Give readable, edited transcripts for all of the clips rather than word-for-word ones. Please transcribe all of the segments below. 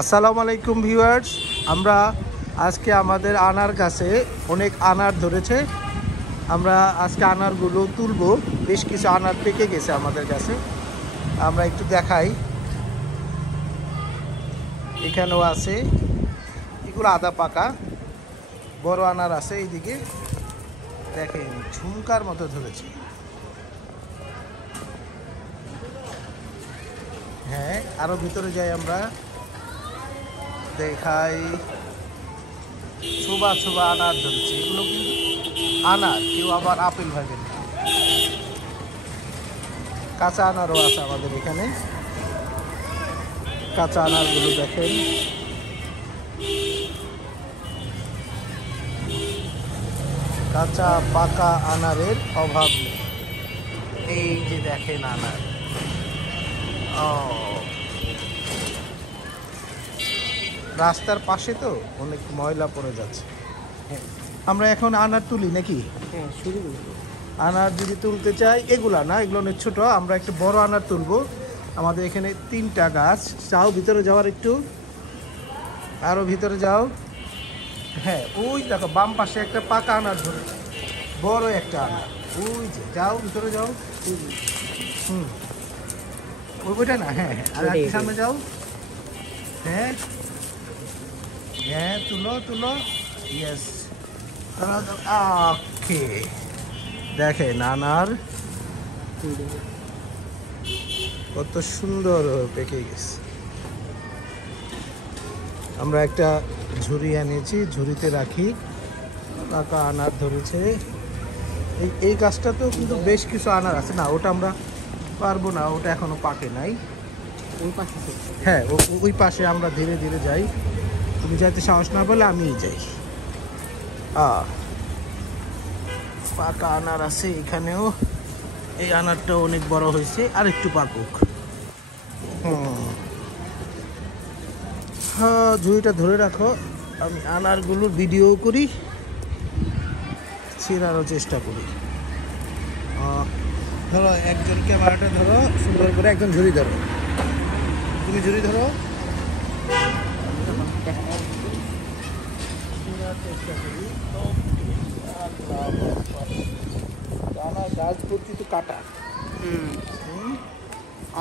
আসসালামু আলাইকুম ভিউয়ার্স, আমরা আজকে আমাদের আনার গাছে অনেক আনার ধরেছে। আমরা আজকে আনারগুলো তুলবো। বেশ কিছু আনার পেকে গেছে আমাদের কাছে, আমরা একটু দেখাই। এখানেও আছে, এগুলো আদা পাকা। বড় আনার আছে এইদিকে, দেখেন ঝুমকার মতো ধরেছে। হ্যাঁ, আরো ভিতরে যাই, আমরা দেখাই। ছোবা ছোবা আনার ধরছে, এগুলো কিন্তু আনার, কেউ আবার আপেল ভাবেন না। কাঁচা আনারও আছে আমাদের এখানে। কাঁচা আনারগুলো দেখেন, কাঁচা পাকা আনারের অভাব নেই। এই যে দেখেন আনার, রাস্তার পাশে তো অনেক ময়লা পড়ে যাচ্ছে। আমরা এখন আনার তুলি নাকি? আনার যদি তুলতে চাই, এগুলা না, এগুলো অনেক ছোট। আমরা একটু বড় আনার তুলবো। আমাদের এখানে 3টা গাছ। যাও ভিতরে যাওয়ার একটু, আরো ভিতরে যাও। হ্যাঁ, ওই দেখো বাম পাশে একটা পাকা আনার ধরে, বড় একটা আনার। ওই যে, যাও ভিতরে যাও। ওইটা না, হ্যাঁ হ্যাঁ, আর একটু সামনে যাও। হ্যাঁ হ্যাঁ, তুলো তুলো, ইয়েস। ওকে, দেখেন আনার কত সুন্দর পেকে গেছে। আমরা একটা ঝুড়ি এনেছি, ঝুড়িতে রাখি। পাকা আনার ধরেছে। এই গাছটাতেও কিন্তু বেশ কিছু আনার আছে। না, ওটা আমরা পারবো না, ওটা এখনো পাকে নাই। হ্যাঁ, ওই পাশে আমরা ধীরে ধীরে যাই। তুমি যাইতে সাহস না পেলে আমিই যাই। পাকা আনার আছে এখানেও। এই আনারটা অনেক বড় হয়েছে, আর একটু পাকুক। হ্যাঁ, ঝুড়িটা ধরে রাখো, আমি আনারগুলোর ভিডিও করি, ছেড়ারও চেষ্টা করি। ধরো, একজন ক্যামেরাটা ধরো সুন্দর করে, একজন ঝুড়ি ধরো। তুমি ঝুড়ি ধরো, চেষ্টা করি। আনার গাছ ভর্তি তো কাটা,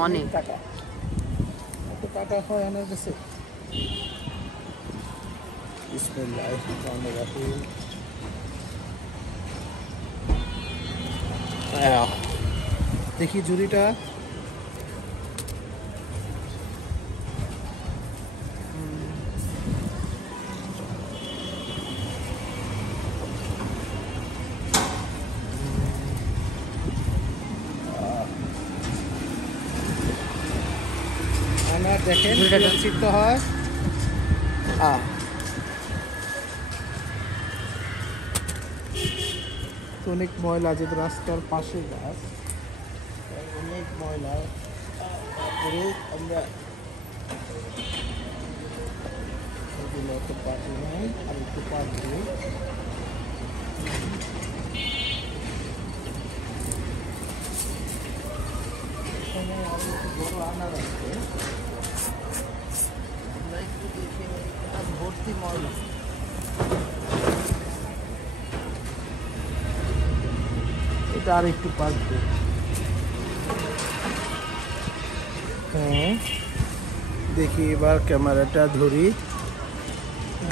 অনেক কাটা। এত কাটা হয় আনার গাছে। দেখি ঝুড়িটা। আনার দেখেন সিদ্ধ হয়। অনেক ময়লা, যেহেতু রাস্তার পাশে গাছ, অনেক ময়লা। তারপরে আমরা এগুলো এত পাটি নাই, আর একটু পাটবো। এখানে আরো একটু বড় আনার আছে, আমরা একটু দেখে ভর্তি ময়লা। এটা আর একটু পাকবে। হ্যাঁ, দেখি এবার ক্যামেরাটা ধরি।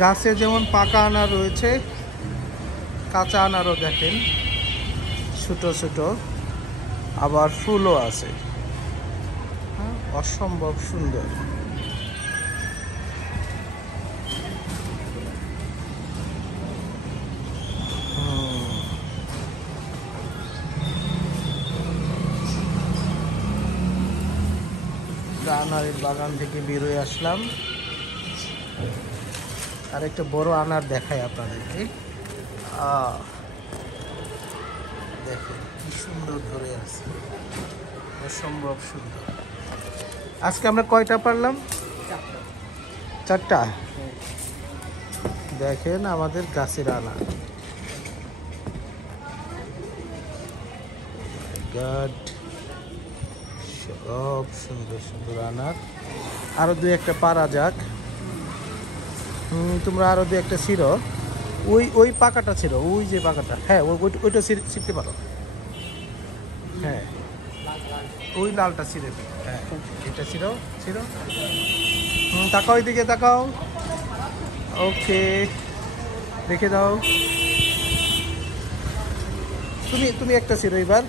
গাছে যেমন পাকা আনার রয়েছে, কাঁচা আনারও দেখেন ছোট ছোট, আবার ফুলও আছে। অসম্ভব সুন্দর। আনারের বাগান থেকে বেরোয় আসলাম। আর একটা বড় আনার দেখাই আপনাদেরকে। দেখেন কি সুন্দর ধরে আছে, অসম্ভব সুন্দর। আজকে আমরা কয়টা পারলাম? 4টা। দেখেন আমাদের গাছের আনার, সব সুন্দর সুন্দর আনার। আরো 2-1টা পারা যাক। তোমরা আরো দু একটা ছিঁড়ো। ওই ওই পাকাটা ছিল, ওই যে পাকাটা, হ্যাঁ ওইটা ছিঁড়তে পারো। হ্যাঁ ওই লালটা ছিঁড়ে দিও। হ্যাঁ এটা ছিঁড়ো ছিঁড়ো। তাকাও এদিকে তাকাও। ওকে রেখে দাও। তুমি তুমি একটা ছিঁড়ো এবার।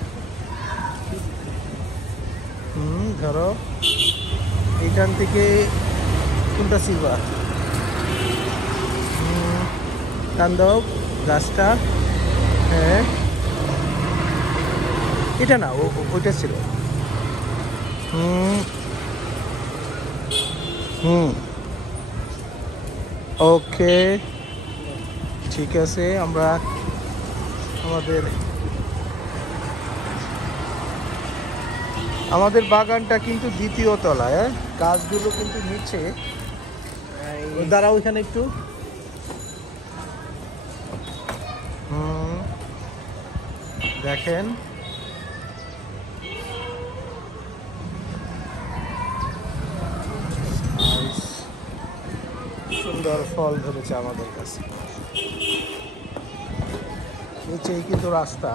ধরো এইখান থেকে কোনটা ছিঁড়বা? টান দাও গাছটা। হ্যাঁ এটা না, ওইটা ছিল। হুম হুম ওকে ঠিক আছে। আমরা আমাদের আমাদের বাগানটা কিন্তু দ্বিতীয় তলায়, হ্যাঁ গাছগুলো কিন্তু নিচে। দাঁড়াও ওইখানে একটু। দেখেন সুন্দর ফল ধরেছে আমাদের কাছে। নিচেই কিন্তু রাস্তা।